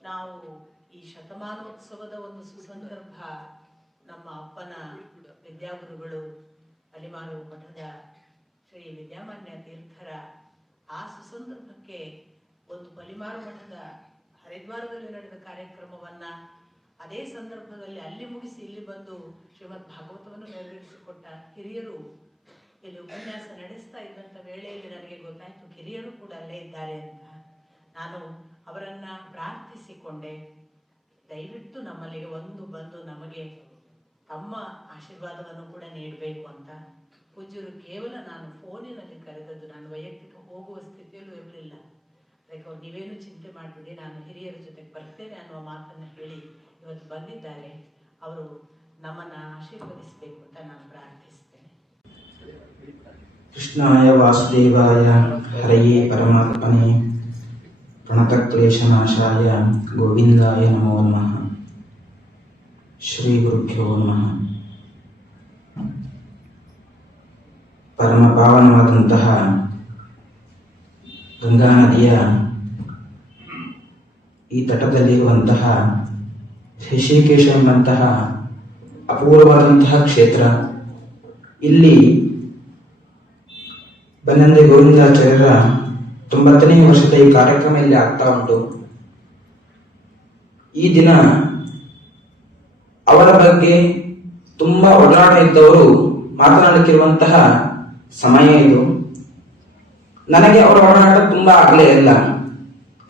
ನಾವು ಈ ಶತಮಾನೋತ್ಸವದ ಒಂದು ಸುಸಂದರ್ಭ ನಮ್ಮ ಅಪ್ಪನ ವಿದ್ಯಾಗುರುಗಳು, ಅಲಿಮಾರು ಮಠದ ಶ್ರೀ ವಿದ್ಯಾಮಾನ್ಯ ತೀರ್ಥರ ಆ ಸುಸಂದರ್ಭಕ್ಕೆ ಒಂದು ಬಲಿಮಾರು ಮಠದ ಹರಿದ್ವಾರದಲ್ಲಿ ನಡೆದ ಕಾರ್ಯಕ್ರಮವನ್ನ ಅದೇ ಸಂದರ್ಭದಲ್ಲಿ ಅಲ್ಲಿ ಮುಗಿಸಿ ಇಲ್ಲಿ ಬಂದು ಶ್ರೀಮದ್ ಭಾಗವತವನ್ನು ನೆರವೇರಿಸಿಕೊಟ್ಟ ಹಿರಿಯರು ಇಲ್ಲಿ ಉಪನ್ಯಾಸ ನಡೆಸ್ತಾ ಇದ್ದಂಥ ವೇಳೆಯಲ್ಲಿ ನನಗೆ ಗೊತ್ತಾಯ್ತು ಹಿರಿಯರು ಕೂಡ ಅಲ್ಲೇ ಇದ್ದಾರೆ ಅಂತ. ನಾನು ಅವರನ್ನ ಪ್ರಾರ್ಥಿಸಿಕೊಂಡೆ. ದಯವಿಟ್ಟು ನಮ್ಮಲ್ಲಿಗೆ ಒಂದು ಬಂದು ನಮಗೆ ತಮ್ಮ ಆಶೀರ್ವಾದವನ್ನು ಕೂಡ ನೀಡಬೇಕು ಅಂತ. ಪೂಜ್ಯರು ಕೇವಲ ನಾನು ಫೋನಿನಲ್ಲಿ ಕರೆದದ್ದು, ನಾನು ವೈಯಕ್ತಿಕ ಹೋಗುವ ಸ್ಥಿತಿಯಲ್ಲೂ ಇರಲಿಲ್ಲ. ಅದಕ್ಕೆ ಅವ್ರು ನೀವೇನು ಚಿಂತೆ ಮಾಡಬೇಡಿ, ನಾನು ಹಿರಿಯರ ಜೊತೆಗೆ ಬರ್ತೇನೆ ಅನ್ನುವ ಮಾತನ್ನು ಹೇಳಿ ಇವತ್ತು ಬಂದಿದ್ದಾರೆ. ಅವರು ನಮ್ಮನ್ನು ಆಶೀರ್ವದಿಸಬೇಕು ಅಂತ ನಾನು ಪ್ರಾರ್ಥಿಸ್ತೇನೆ. ಕೃಷ್ಣಾಯ ವಾಸುದೇವಾಯ, ಹರೆಯೇ ಪರಮಾತ್ಮನೇ. ಪ್ರಣತಕ್ಲೇಶನಾಶಾಯ ಗೋವಿಂದಾಯ ನಮೋ ನಮಃ ಶ್ರೀ ನಮಃ ಪರಮ ಪಾವನವಾದಂತಹ ಗಂಗಾ ನದಿಯ ಈ ತಟದಲ್ಲಿರುವಂತಹ ಋಷಿಕೇಶ ಎಂಬಂತಹ ಅಪೂರ್ವವಾದಂತಹ ಕ್ಷೇತ್ರ. ಇಲ್ಲಿ ಬನ್ನಂದೆ ಗೋವಿಂದಾಚಾರ್ಯರ ತೊಂಬತ್ತನೇ ವರ್ಷದ ಈ ಕಾರ್ಯಕ್ರಮ ಇಲ್ಲಿ ಆಗ್ತಾ ಉಂಟು. ಈ ದಿನ ಅವರ ಬಗ್ಗೆ ತುಂಬಾ ಒಡನಾಟ ಇದ್ದವರು ಮಾತನಾಡುತ್ತಿರುವಂತಹ ಸಮಯ ಇದು. ನನಗೆ ಅವರ ಒಡನಾಟ ತುಂಬಾ ಆಗಲೇ ಇಲ್ಲ.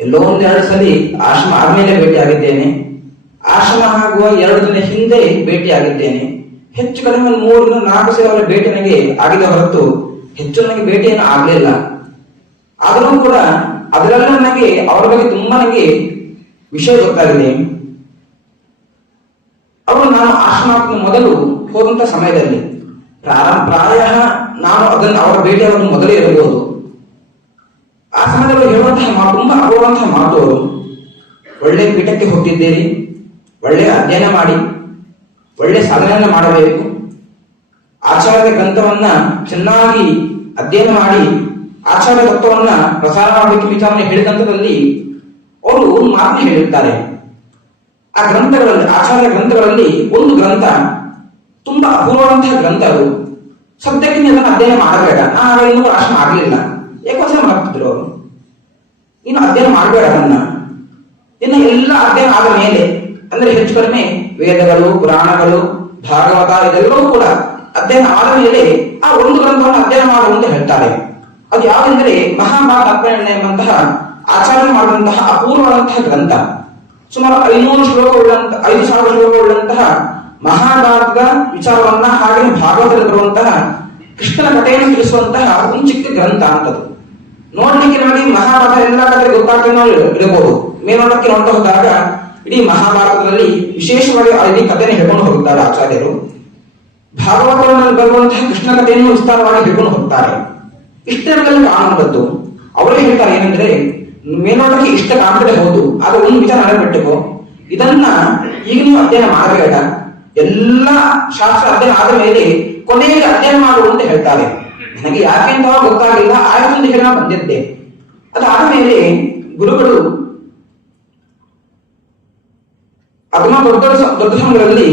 ಎಲ್ಲೋ ಒಂದೆರಡು ಸಲ ಆಶ್ರಮ ಆದ್ಮೇಲೆ ಭೇಟಿ ಆಗಿದ್ದೇನೆ. ಆಶ್ರಮ ಆಗುವ ಎರಡು ದಿನ ಹಿಂದೆ ಭೇಟಿ ಆಗಿದ್ದೇನೆ. ಹೆಚ್ಚು ಕಡಿಮೆ ಒಂದು ಮೂರು ನಾಲ್ಕು ಸಲ ಅವರ ಭೇಟಿ ನನಗೆ ಆಗಿದೆ ಹೊರತು ಹೆಚ್ಚು ನನಗೆ ಭೇಟಿಯನ್ನು ಆಗಲಿಲ್ಲ ಆದರೂ ಕೂಡ ಅದರಲ್ಲೂ ನನಗೆ, ಅವರ ಬಗ್ಗೆ ತುಂಬಾ ನನಗೆ ವಿಷಯ ಗೊತ್ತಾಗಿದೆ. ಅವರು ನಾನು ಆಶ್ರಮಕ್ಕೆ ಮೊದಲು ಹೋದಂತ ಸಮಯದಲ್ಲಿ ಪ್ರಾಯ ನಾನು ಅದನ್ನು, ಅವರ ಭೇಟಿಯಾಗೋದು ಮೊದಲೇ ಇರಬಹುದು. ಆ ಸಮಯದಲ್ಲಿ ಹೇಳುವಂತಹ ಮಾತು ತುಂಬಾ ಅಗುವಂತಹ ಮಾತು ಅವರು ಒಳ್ಳೆ ಪೀಠಕ್ಕೆ ಹೋಗಿದ್ದೇನೆ ಒಳ್ಳೆ ಅಧ್ಯಯನ ಮಾಡಿ, ಒಳ್ಳೆ ಸಾಧನೆಯನ್ನು ಮಾಡಬೇಕು. ಆಚಾರ್ಯ ಗ್ರಂಥವನ್ನ ಚೆನ್ನಾಗಿ ಅಧ್ಯಯನ ಮಾಡಿ ಆಚಾರ್ಯ ತತ್ವವನ್ನ ಪ್ರಸಾರ ಮಾಡಬೇಕು ವಿಚಾರಣೆ ಹೇಳಿದಂಥದ್ದಲ್ಲಿ ಅವರು ಒಂದು ಮಾತನ್ನು ಹೇಳುತ್ತಾರೆ ಆ ಗ್ರಂಥಗಳಲ್ಲಿ, ಆಚಾರ್ಯ ಗ್ರಂಥಗಳಲ್ಲಿ ಒಂದು ಗ್ರಂಥ, ತುಂಬಾ ಅಪೂರ್ವವಂತಹ ಗ್ರಂಥ ಅದು. ಸದ್ಯಕ್ಕೆ ಅದನ್ನು ಅಧ್ಯಯನ ಮಾಡಬೇಡ. ಆ ಇನ್ನೂ ರಾಷ್ಟ್ರ ಆಗಲಿಲ್ಲ. ಏಕೋಸ ಮಾಡ್ತಿದ್ರು ಅವರು. ಇನ್ನು ಅಧ್ಯಯನ ಮಾಡಬೇಡ ಅದನ್ನ. ಇನ್ನು ಎಲ್ಲ ಅಧ್ಯಯನ ಆದ ಮೇಲೆ, ಅಂದ್ರೆ ಹೆಚ್ಚು ಕಡಿಮೆ ವೇದಗಳು, ಪುರಾಣಗಳು, ಭಾಗವತ, ಇದೆಲ್ಲವೂ ಕೂಡ ಅಧ್ಯಯನ ಆದ ಮೇಲೆ ಆ ಒಂದು ಗ್ರಂಥವನ್ನು ಅಧ್ಯಯನ ಮಾಡು ಅಂತ ಹೇಳ್ತಾರೆ. ಅದು ಯಾವುದೆಂದರೆ ಅಪ್ಪಣೆ ಎಂಬಂತಹ ಆಚಾರ ಮಾಡುವಂತಹ ಅಪೂರ್ವವಾದಂತಹ ಗ್ರಂಥ. ಸುಮಾರು ಐನೂರು ಶ್ಲೋಕವುಳ್ಳಂತ ಐದು ಸಾವಿರ ಶ್ಲೋಕವುಳ್ಳಂತಹ ಮಹಾಭಾರತದ ವಿಚಾರವನ್ನ ಹಾಗೆ ಭಾಗವತದಲ್ಲಿ ಬರುವಂತಹ ಕೃಷ್ಣನ ಕಥೆಯನ್ನು ತಿಳಿಸುವಂತಹ ಒಂದು ಚಿಕ್ಕ ಗ್ರಂಥ ಅಂತದ್ದು ನೋಡ್ಲಿಕ್ಕೆ ನಮಗೆ ಮಹಾಭಾರತ ಎಲ್ಲ ಕಥೆ ಗೊತ್ತಾಗ್ತದೆ ನಾವು ಇರಬಹುದು. ಮೇಲ್ನೋಟಕ್ಕೆ ನೋಡ್ತಾ ಹೋದಾಗ ಇಡೀ ಮಹಾಭಾರತದಲ್ಲಿ ವಿಶೇಷವಾಗಿ ಅಲ್ಲಿ ಕಥೆಯನ್ನು ಹೇಳ್ಕೊಂಡು ಹೋಗುತ್ತಾರೆ ಆಚಾರ್ಯರು. ಭಾಗವತದಲ್ಲಿ ಬರುವಂತಹ ಕೃಷ್ಣ ಕಥೆಯನ್ನು ವಿಸ್ತಾರವಾಗಿ ಹೇಳ್ಕೊಂಡು ಹೋಗ್ತಾರೆ. ಇಷ್ಟರಲ್ಲಿ ಕಾಣುವಂಥದ್ದು ಅವರೇ ಹೇಳ್ತಾರೆ ಏನಂದ್ರೆ, ಮೇಲ್ನೋಟಕ್ಕೆ ಇಷ್ಟ ಕಾಣ್ತದೆ ಹೌದು, ಆದ್ರೆ ಒಂದು ವಿಚಾರ ನೆನಪಿಟ್ಟುಕೋ ಇದನ್ನ ಈಗ ನೀವು ಅಧ್ಯಯನ ಮಾಡಬೇಡ. ಎಲ್ಲ ಶಾಸ್ತ್ರ ಅಧ್ಯಯನ ಆದ ಮೇಲೆ ಕೊನೆಯಲ್ಲಿ ಅಧ್ಯಯನ ಮಾಡು ಅಂತ ಹೇಳ್ತಾರೆ. ನನಗೆ ಯಾಕೆ ಅಂತ ಗೊತ್ತಾಗಿಲ್ಲ ಆಯ್ತು ಹೇಳಿ ನಾನು ಬಂದಿದ್ದೆ. ಅದಾದ ಮೇಲೆ ಗುರುಗಳು ಅದನ್ನ ದೊಡ್ಡ ದೊಡ್ಡ ಸಮಯದಲ್ಲಿ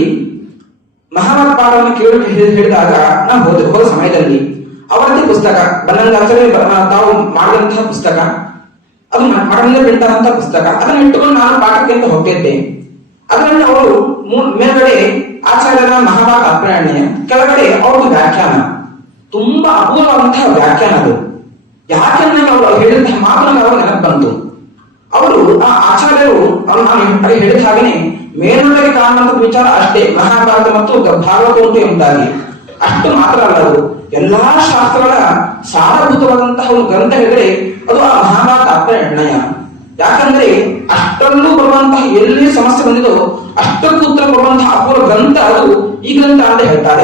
ಮಹಾಭಾರತ ಕೇಳಕ್ಕೆ ಹೇಳಿದಾಗ ನಾನು ಹೋದ ಹೋದ ಸಮಯದಲ್ಲಿ ಅವರದೇ ಪುಸ್ತಕ. ಬನ್ನಂಗಾಚಾರ್ಯ ಬ- ತಾವು ಮಾಡಿದಂತಹ ಪುಸ್ತಕ. ಅದು ಮಠದಿಂದ ಬಿಡ್ತಾರಂತಹ ಪುಸ್ತಕ. ಅದನ್ನು ಇಟ್ಟುಕೊಂಡು ನಾನು ಪಾಠಕ್ಕೆ ಅಂತ ಹೋಗಿದ್ದೆ ಅದರಲ್ಲಿ ಅವರು ಮೇಲ್ಗಡೆ ಆಚಾರ್ಯರ ಮಹಾಭಾರತ ಅಪ್ರಾಣಿಯ ಕೆಳಗಡೆ ಅವ್ರದ್ದು ವ್ಯಾಖ್ಯಾನ. ತುಂಬಾ ಅಪೂರ್ವವಾದಂತಹ ವ್ಯಾಖ್ಯಾನ ಅದು. ಯಾಕೆಂದ್ರೆ ಅವರು ಹೇಳಿದಂತಹ ಮಾತು ಅವರು ನೆನಪು ಬಂತು. ಅವರು ಆ ಆಚಾರ್ಯರು, ಅವ್ರು ನಾನು ಹೇಳಿದ ಹಾಗೆ ಮೇಲ್ಗಡೆ ಕಾಣುವಂತ ವಿಚಾರ ಅಷ್ಟೇ. ಮಹಾಭಾರತ ಮತ್ತು ಭಾಗವತ ಎಂಬುದಾಗಿ. ಅಷ್ಟು ಮಾತ್ರ ಅಲ್ಲ ಅದು. ಎಲ್ಲಾ ಶಾಸ್ತ್ರಗಳ ಸಾರಭೂತವಾದಂತಹ ಒಂದು ಗ್ರಂಥ ಹೇಳಿದ್ರೆ ಅದು ಆ ಮಹಾಭಾರತ ಎಣ್ಣಯ ಯಾಕಂದ್ರೆ ಅಷ್ಟರಲ್ಲೂ ಬರುವಂತಹ ಎಲ್ಲಿ ಸಮಸ್ಯೆ ಬಂದಿದೋ ಅಷ್ಟಕ್ಕೂ ಉತ್ತರ ಕೊಡುವಂತಹ ಅಪೂರ್ವ ಗ್ರಂಥ ಅದು. ಈ ಗ್ರಂಥ ಅಂತ ಹೇಳ್ತಾರೆ.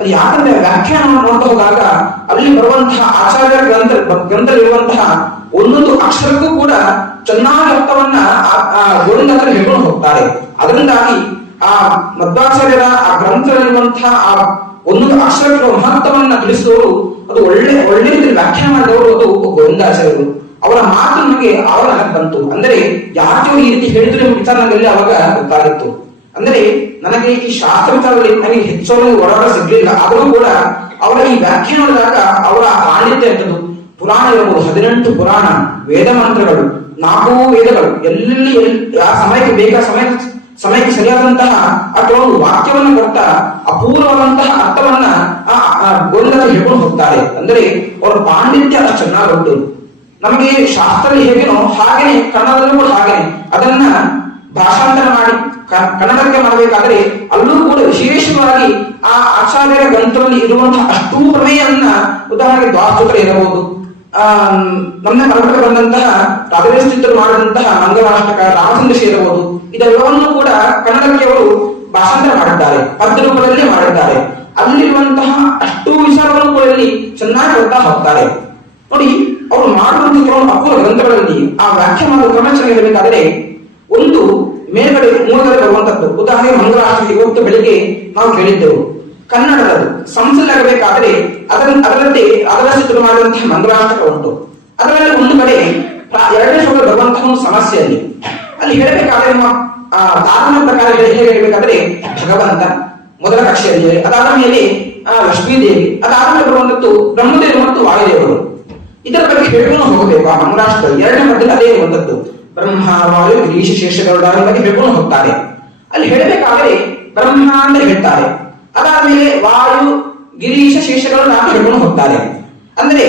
ಅದು ಯಾಕಂದ್ರೆ ವ್ಯಾಖ್ಯಾನ ನೋಡ್ತಾ ಹೋದಾಗ ಅಲ್ಲಿ ಬರುವಂತಹ ಆಚಾರ್ಯ ಗ್ರಂಥ, ಗ್ರಂಥದಲ್ಲಿರುವಂತಹ ಒಂದೊಂದು ಅಕ್ಷರಕ್ಕೂ ಕೂಡ ಚೆನ್ನಾಗಿ ಅರ್ಥವನ್ನ ಆ- ಆ ಗೋವಿಂದ ಹೇಳ್ಕೊಂಡು ಹೋಗ್ತಾರೆ. ಅದರಿಂದಾಗಿ ಆ ಮಧ್ವಾಚಾರ್ಯರ ಆ ಗ್ರಂಥದಲ್ಲಿರುವಂತಹ ಆ ಒಂದೊಂದು ಅಕ್ಷರಗಳ ಮಹತ್ವವನ್ನ ತಿಳಿಸಿದವರು, ಅದು ಒಳ್ಳೆ ಒಳ್ಳೆ ವ್ಯಾಖ್ಯಾನ ಮಾಡಿದವರು ಅದು ಗೋವಿಂದಾಚಾರ್ಯರು ಅವರ ಮಾತು ನಮಗೆ ನನಗೆ ಬಂತು. ಅಂದರೆ ಅವರು ಈ ರೀತಿ ಹೇಳಿದ್ರು ವಿಚಾರ ನನಗೆ ಅವಾಗ ಗೊತ್ತಾಗಿತ್ತು. ಅಂದರೆ ನನಗೆ ಈ ಶಾಸ್ತ್ರ ವಿಚಾರದಲ್ಲಿ ನನಗೆ ಹೆಚ್ಚು ಒಡಾಡ ಸಿಗ್ಲಿಲ್ಲ. ಆದರೂ ಕೂಡ ಅವರ ಈ ವ್ಯಾಖ್ಯಾನ ನೋಡಿದಾಗ ಅವರ ಪಾಂಡಿತ್ಯ ಎಂಥದ್ದು? ಪುರಾಣ ಇರಬಹುದು ಹದಿನೆಂಟು ಪುರಾಣ, ವೇದ ಮಂತ್ರಗಳು, ನಾಲ್ಕು ವೇದಗಳು. ಎಲ್ಲಿ ಆ ಸಮಯಕ್ಕೆ ಬೇಕಾದ ಸಮಯ ಸಮಯಕ್ಕೆ ಸರಿಯಾದಂತಹ ಆ ಕೆಲವೊಂದು ವಾಕ್ಯವನ್ನು ಕೊಡ್ತಾ ಅಪೂರ್ವವಾದಂತಹ ಅರ್ಥವನ್ನ ಆ ಗೋವಿಂದ ಹೇಳ್ಕೊಂಡು ಹೋಗ್ತಾರೆ. ಅಂದ್ರೆ ಅವರ ಪಾಂಡಿತ್ಯ ಅಷ್ಟು ಚೆನ್ನಾಗುಂಟು ನಮಗೆ ಶಾಸ್ತ್ರ ಹೇಗೇನೋ ಹಾಗೇನೆ, ಕನ್ನಡದಲ್ಲೂ ಕೂಡ ಹಾಗೇನೆ. ಅದನ್ನ ಭಾಷಾಂತರ ಮಾಡಿ ಕನ್ನಡಕ್ಕೆ ಮಾಡಬೇಕಾದ್ರೆ ಅಲ್ಲೂ ಕೂಡ ವಿಶೇಷವಾಗಿ ಆ ಆಚಾರ್ಯರ ಗ್ರಂಥದಲ್ಲಿ ಇರುವಂತಹ ಅಷ್ಟೂ ಪ್ರಮೇಯನ್ನ ಉದಾಹರಣೆಗೆ ದ್ವಾಸ್ತೋತ್ರ ಇರಬಹುದು ನಮ್ಮ ಕರ್ನಾಟಕ ಬಂದಂತಹ ರಾಘವೇಶ್ವರಿತರು ಮಾಡಿದಂತಹ ಮಂಗಲಾಷ್ಟಕ ರಾಮಸಂದೇಶ ಇರಬಹುದು ಇದೆಲ್ಲವನ್ನೂ ಕೂಡ ಕನ್ನಡಕ್ಕೆ ಅವರು ಭಾಷಾಂತರ ಮಾಡಿದ್ದಾರೆ, ಪದ್ಯ ರೂಪದಲ್ಲಿ ಮಾಡಿದ್ದಾರೆ. ಅಲ್ಲಿರುವಂತಹ ಅಷ್ಟು ವಿಚಾರವನ್ನು ಕೂಡ ಇಲ್ಲಿ ಚೆನ್ನಾಗಿ ಓದ್ತಾ ಹೋಗ್ತಾರೆ ನೋಡಿ, ಅವರು ಮಾಡುವಂತಹ ಕೆಲವೊಂದು ಅಪೂರ್ವ ಗ್ರಂಥಗಳಲ್ಲಿ ಆ ವ್ಯಾಖ್ಯೆ ಮಾಡುವ ಕ್ರಮ ಚೆನ್ನಾಗಿರಬೇಕಾದ್ರೆ, ಒಂದು ಮೇಲ್ಗಡೆ ಮೂಲದಲ್ಲಿ ಬರುವಂತದ್ದು ಉದಾಹರಣೆ ಮಂಗಳ ಇವತ್ತು ಬೆಳಿಗ್ಗೆ ನಾವು ಕೇಳಿದ್ದೆವು. ಕನ್ನಡದದು ಸಂಸದರಾಗಬೇಕಾದ್ರೆ ಅದರ ಅದರಂತೆ ಅದರಷ್ಟು ಮಾಡಿದಂತಹ ಮಂಗಳಾಷ್ಟಕ ಉಂಟು. ಅದರಲ್ಲಿ ಒಂದು ಕಡೆ ಎರಡನೇ ಶ್ಲೋಕ ಬರುವಂತಹ ಒಂದು ಸಮಸ್ಯೆ ಅಲ್ಲಿ ಅಲ್ಲಿ ಹೇಳಬೇಕಾದ್ರೆ ನಮ್ಮ ತಾರತಮ್ಯ ಪ್ರಕಾರ ಹೇಗೆ ಹೇಳಬೇಕಾದ್ರೆ ಭಗವಂತ ಮೊದಲ ಕಕ್ಷೆಯಲ್ಲಿ ಅದಾದ ಮೇಲೆ ಆ, ಲಕ್ಷ್ಮೀದೇವಿ ಅದಾದ ಮೇಲೆ ಬರುವಂತದ್ದು ಬ್ರಹ್ಮದೇವರು ಮತ್ತು ವಾಯುದೇವರು. ಇದರ ಬಗ್ಗೆ ಹೇಳ್ಕೊಂಡು ಹೋಗಬೇಕು ಆ ಮಂಗಳಾಷ್ಟ ಎರಡನೇ ಮಧ್ಯದಲ್ಲಿ ಅದೇ ಇರುವಂತದ್ದು ಬ್ರಹ್ಮ ವಾಯು ಗಿರೀಶ ಶೇಷಗೌಡ ಬಗ್ಗೆ ಹೇಳ್ಕೊಂಡು ಹೋಗ್ತಾರೆ. ಅಲ್ಲಿ ಹೇಳಬೇಕಾದ್ರೆ ಬ್ರಹ್ಮ ಅಂತ ಹೇಳ್ತಾರೆ. ಅದಾದ್ಮೇಲೆ ವಾಯು, ಗಿರೀಶ ಶೇಷಗಳು ಹೇಳ್ಕೊಂಡು ಹೋಗ್ತಾರೆ ಅಂದ್ರೆ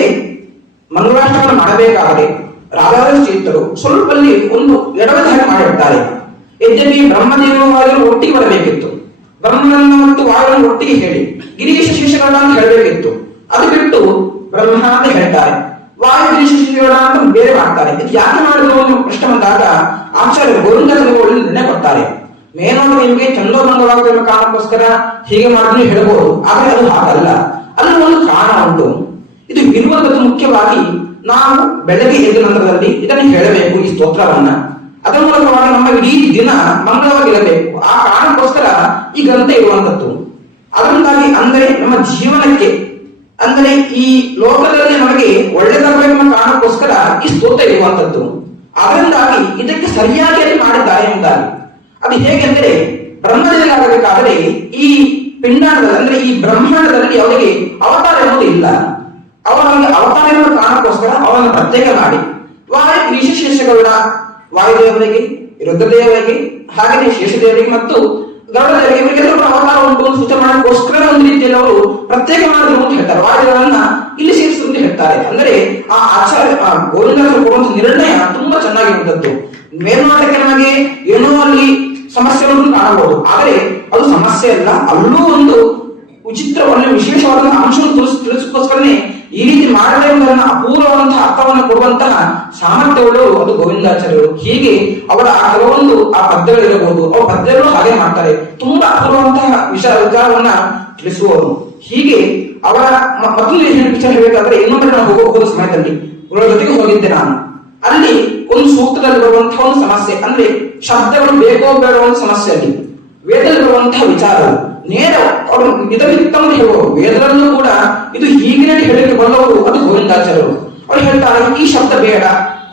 ಮಂಗಳಾಷ್ಟವನ್ನು ಮಾಡಬೇಕಾದರೆ ರಾಧಾರ ಚೇತರು ಸ್ವಲ್ಪ ಒಂದು ಎಡವಧಾರ ಮಾಡಿರ್ತಾರೆ. ಯದ್ಯಪಿ ಬ್ರಹ್ಮದೇವರು ವಾಯು ಒಟ್ಟಿಗೆ ಬರಬೇಕಿತ್ತು. ಬ್ರಹ್ಮನನ್ನ ಮತ್ತು ವಾಯುವನ್ನು ಒಟ್ಟಿಗೆ ಹೇಳಿ, ಗಿರೀಶ ಶೇಷಗರುಡ ಅಂತ ಹೇಳಬೇಕಿತ್ತು. ಅದು ಬಿಟ್ಟು ಬ್ರಹ್ಮ ಅಂತ ಹೇಳ್ತಾರೆ. ವಾಯು, ಗಿರೀಶ ಶೇಷಗರುಡ ಅಂತ ಬೇರೆ ಮಾಡ್ತಾರೆ. ಯಾಕೆ ಮಾಡಿದ್ರು ಅನ್ನೋ ಪ್ರಶ್ನೆ ಬಂದಾಗ ಆಚಾರ್ಯ ಗೋವಿಂದ ನಿರ್ಣಯ ಕೊಡ್ತಾರೆ. ಮೇಲೋಡು ನಿಮಗೆ ಎಂಬ ಕಾರಣಕ್ಕೋಸ್ಕರ ಹೀಗೆ ಮಾಡಿದ್ರೆ ಹೇಳಬಹುದು ಆದ್ರೆ ಅದು ಹಾಗಲ್ಲ. ಅದರ ಒಂದು ಕಾರಣ ಉಂಟು. ಇದು ಇರುವಂತದ್ದು ಮುಖ್ಯವಾಗಿ ನಾವು ಬೆಳಗ್ಗೆ ಎದ್ದ ನಂತರದಲ್ಲಿ ಇದನ್ನು ಹೇಳಬೇಕು, ಈ ಸ್ತೋತ್ರವನ್ನ. ಅದರ ಮೂಲಕವಾಗಿ ನಮ್ಮ ಇಡೀ ದಿನ ಮಂಗಳವಾಗಿರಬೇಕು. ಆ ಕಾರಣಕ್ಕೋಸ್ಕರ ಈ ಗ್ರಂಥ ಇರುವಂತದ್ದು. ಅದರಿಂದಾಗಿ ಅಂದರೆ ನಮ್ಮ ಜೀವನಕ್ಕೆ, ಅಂದರೆ ಈ ಲೋಕದಲ್ಲಿ ನಮಗೆ ಒಳ್ಳೆದಾಗಬೇಕೆಂಬ ಕಾರಣಕ್ಕೋಸ್ಕರ ಈ ಸ್ತೋತ್ರ ಇರುವಂತದ್ದು. ಅದರಿಂದಾಗಿ ಇದಕ್ಕೆ ಸರಿಯಾಗಿ ಮಾಡಿದ್ದಾರೆ ಎಂಬುದಾಗಿ. ಅದು ಹೇಗೆಂದರೆ ಆಗಬೇಕಾದರೆ ಈ ಪಿಂಡಾಂಡದಲ್ಲಿ ಅಂದ್ರೆ ಈ ಬ್ರಹ್ಮಾಂಡದಲ್ಲಿ ಅವರಿಗೆ ಅವತಾರ ಎಂಬುದು ಇಲ್ಲ. ಅವನಿಗೆ ಅವತಾರ ಎಂಬ ಕಾರಣಕ್ಕೋಸ್ಕರ ಅವನನ್ನು ಪ್ರತ್ಯೇಕ ಮಾಡಿ. ವಾಯು ವಿಶೇಷಗೌಡ ವಾಯುದೇವರಿಗೆ, ರುದ್ರದೇವರಿಗೆ, ಹಾಗೆಯೇ ಶೇಷದೇವರಿಗೆ ಮತ್ತು ಗೌಡದೇವರಿಗೆ ಇವರಿಗೆಲ್ಲರೂ ಅವತಾರ ಉಂಟು ಸೂಚನೆ ಮಾಡೋಕ್ಕೋಸ್ಕರ ಒಂದು ರೀತಿಯಲ್ಲಿ ಅವರು ಪ್ರತ್ಯೇಕ ಮಾಡಿದ್ರು ಅಂತ ಹೇಳ್ತಾರೆ. ವಾಯುದೇವರನ್ನ ಇಲ್ಲಿ ಸೇರಿಸಿದ್ರು ಅಂತ ಹೇಳ್ತಾರೆ. ಅಂದ್ರೆ ಆ ಆಚಾರ ಕೊಡುವಂತ ನಿರ್ಣಯ ತುಂಬಾ ಚೆನ್ನಾಗಿರುವಂತದ್ದು ಮೇಲ್ನೋಟಕ್ಕೆ ಕಾಣಬಹುದು ಆದರೆ ಅದು ಸಮಸ್ಯೆ ಅಲ್ಲ. ಅಲ್ಲೂ ಒಂದು ವಿಚಿತ್ರವನ್ನು ವಿಶೇಷವಾದ ಅಂಶವನ್ನು ತಿಳಿಸ್ ಈ ರೀತಿ ಎಂಬುದನ್ನ ಅಪೂರ್ವವಾದಂತಹ ಅರ್ಥವನ್ನು ಕೊಡುವಂತಹ ಸಾಮರ್ಥ್ಯವುಳ್ಳವರು ಅದು ಗೋವಿಂದಾಚಾರ್ಯರು. ಹೀಗೆ ಅವರ ಆ ಕೆಲವೊಂದು ಆ ಪದ್ಯಗಳಿರಬಹುದು ಅವ್ರ ಪದ್ಯಗಳು ಹಾಗೆ ಮಾಡ್ತಾರೆ. ತುಂಬಾ ಅಪೂರ್ವವಂತಹ ವಿಚಾರ ವಿಚಾರವನ್ನ ತಿಳಿಸುವವರು. ಹೀಗೆ ಅವರ ಮತ್ತೊಂದು ವಿಚಾರ ಹೇಳಬೇಕಾದ್ರೆ ಇನ್ನೊಂದು ನಾನು ಹೋಗಬಹುದು ಸಮಯದಲ್ಲಿ ಅವರ ಜೊತೆಗೆ ಹೋಗಿದ್ದೆ ನಾನು. ಅಲ್ಲಿ ಒಂದು ಸೂಕ್ತದಲ್ಲಿ ಬರುವಂತಹ ಒಂದು ಸಮಸ್ಯೆ. ಅಂದ್ರೆ ಶಬ್ದಗಳು ಬೇಕೋ ಬೇಡೋ ಒಂದು ಸಮಸ್ಯೆ ಅಲ್ಲಿ. ವೇದದಲ್ಲಿ ಬರುವಂತಹ ನೇರ ಅವರು ಇದಕ್ಕಿತ್ತಂತ ಹೇಳುವರು ವೇದರಲ್ಲೂ ಕೂಡ ಇದು ಹೀಗಿನ ಹೇಳಿಕೆ ಬಲ್ಲವರು ಅದು ಗೋವಿಂದಾಚಾರ್ಯರು. ಅವ್ರು ಹೇಳ್ತಾರೆ, ಈ ಶಬ್ದ ಬೇಡ.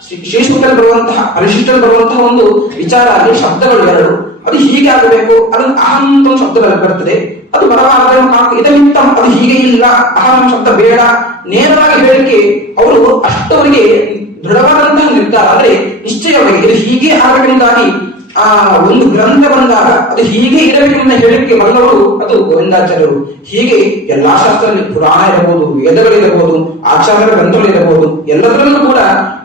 ಶ್ರೀಸೂಕ್ತದಲ್ಲಿ ಬರುವಂತಹ ಪರಿಶಿಷ್ಟದಲ್ಲಿ ಬರುವಂತಹ ಒಂದು ವಿಚಾರ, ಅಲ್ಲಿ ಶಬ್ದಗಳು ಎರಡು. ಅದು ಹೀಗೆ ಆಗಬೇಕು, ಅದು ಅಹಂತ ಶಬ್ದಗಳು ಬರ್ತದೆ. ಅದು ಬರಬಾರದು ಕಾರಣ ಇದಕ್ಕಿಂತ ಅದು ಹೀಗೆ ಇಲ್ಲ. ಅಹಂ ಶಬ್ದ ಬೇಡ. ನೇರವಾಗಿ ಹೇಳಿಕೆ ಅವರು ಅಷ್ಟವರಿಗೆ ದೃಢವಾದಂತಹ ನಿರ್ಧಾರ. ಅಂದ್ರೆ ನಿಶ್ಚಯವಾಗಿ ಇದು ಹೀಗೆ ಆಗಬೇಕೆಂದಾಗಿ ಆ ಒಂದು ಗ್ರಂಥ ಬಂದಾಗ ಅದು ಹೀಗೆ ಇರಬೇಕೆಂಬ ಹೇಳಿಕೆ ಬಂದವರು ಅದು ಗೋವಿಂದಾಚಾರ್ಯರು. ಹೀಗೆ ಎಲ್ಲಾ ಶಾಸ್ತ್ರದಲ್ಲಿ ಪುರಾಣ ಇರಬಹುದು ವೇದಗಳಿರಬಹುದು ಆಚಾರ್ಯ ಗ್ರಂಥಗಳಿರಬಹುದು ಎಲ್ಲದರಲ್ಲೂ ಕೂಡ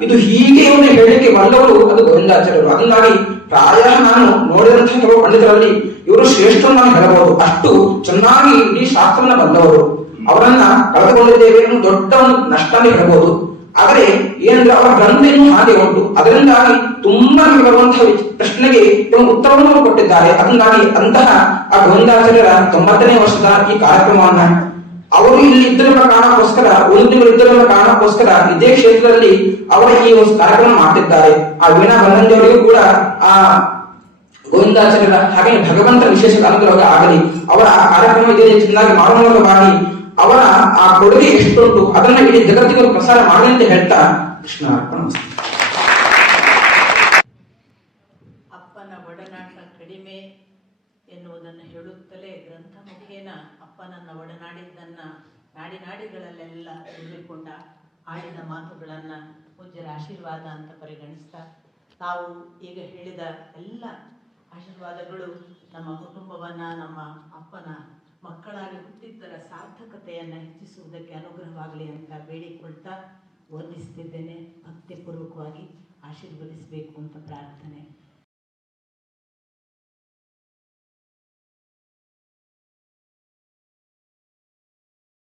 ಇದು ಹೀಗೆ ಒಂದು ಹೇಳಿಕೆ ಬಂದವರು ಅದು ಗೋವಿಂದಾಚಾರ್ಯರು. ಅದನ್ನಾಗಿ ಪ್ರಾಯ ನಾನು ನೋಡಿದಂತಹ ಕೆಲವು ಪಂಡಿತರಲ್ಲಿ ಇವರು ಶ್ರೇಷ್ಠ ನಾನು ಹೇಳಬಹುದು. ಅಷ್ಟು ಚೆನ್ನಾಗಿ ಈ ಶಾಸ್ತ್ರವನ್ನು ಬಂದವರು. ಅವರನ್ನ ಕಳೆದುಕೊಂಡಿದ್ದೇವೆ ದೊಡ್ಡ ಒಂದು ನಷ್ಟನೇ ಹೇಳಬಹುದು. ಆದರೆ ಏನಂದ್ರೆ ಅವರ ಗ್ರಂಥ ಇನ್ನೂ ಹಾಗೆ ಉಂಟು. ಅದರಿಂದಾಗಿ ತುಂಬಾ ಬರುವಂತಹ ಪ್ರಶ್ನೆಗೆ ಒಂದು ಉತ್ತರವನ್ನು ಕೊಟ್ಟಿದ್ದಾರೆ. ಅದರಿಂದಾಗಿ ಅಂತಹ ಆ ಗೋವಿಂದಾಚಾರ್ಯರ ತೊಂಬತ್ತನೇ ವರ್ಷದ ಈ ಕಾರ್ಯಕ್ರಮವನ್ನ ಅವರು ಇಲ್ಲಿ ಇದ್ದರೆಂಬ ಕಾರಣಕ್ಕೋಸ್ಕರ ತಿಂಗಳು ಇದ್ದರೆಂಬ ಕಾರಣಕ್ಕೋಸ್ಕರ ಇದೇ ಕ್ಷೇತ್ರದಲ್ಲಿ ಅವರ ಈ ಒಂದು ಕಾರ್ಯಕ್ರಮ ಮಾಡ್ತಿದ್ದಾರೆ. ಆ ವೀಣಾ ಬಂದಂಜಿಯವರಿಗೂ ಕೂಡ ಆ ಗೋವಿಂದಾಚಾರ್ಯರ ಹಾಗೆ ಭಗವಂತ ವಿಶೇಷ ಅನುಗ್ರಹ ಆಗಲಿ ಅವರ ಆ ಕಾರ್ಯಕ್ರಮ ಇದೇ ಚೆನ್ನಾಗಿ ಮಾಡುವ ಮೂಲಕವಾಗಿ ಅವರ ಆ ಕೊಡುಗೆ ಎಷ್ಟೊಂದು ಅದನ್ನ ಇಡೀ ಜಗತ್ತಿಗೆ ಪ್ರಸಾರ ಮಾಡಿ ಅಂತ ಹೇಳ್ತಾ ಕೃಷ್ಣ ಅರ್ಪಣ ಅಪ್ಪನ ಒಡನಾಟ ಕಡಿಮೆ ಎನ್ನುವುದನ್ನು ಹೇಳುತ್ತಲೇ ಗ್ರಂಥ ಮುಖೇನ ಅಪ್ಪನನ್ನ ಒಡನಾಡಿದ್ದನ್ನ ನಾಡಿ ನಾಡಿಗಳಲ್ಲೆಲ್ಲ ಹೇಳಿಕೊಂಡ ಆಡಿದ ಮಾತುಗಳನ್ನ ಪೂಜ್ಯರ ಆಶೀರ್ವಾದ ಅಂತ ಪರಿಗಣಿಸ್ತಾ ತಾವು ಈಗ ಹೇಳಿದ ಎಲ್ಲ ಆಶೀರ್ವಾದಗಳು ನಮ್ಮ ಕುಟುಂಬವನ್ನ, ನಮ್ಮ ಅಪ್ಪನ ಹುಟ್ಟಿದ್ದರ ಸಾರ್ಥಕತೆಯನ್ನು ಹೆಚ್ಚಿಸುವುದಕ್ಕೆ ಅನುಗ್ರಹವಾಗಲಿ ಅಂತ ಬೇಡಿಕೊಳ್ತಾ ವಂದಿಸ್ತಿದ್ದೇನೆ. ಭಕ್ತಿಪೂರ್ವಕವಾಗಿ ಆಶೀರ್ವದಿಸಬೇಕು ಅಂತ ಪ್ರಾರ್ಥನೆ.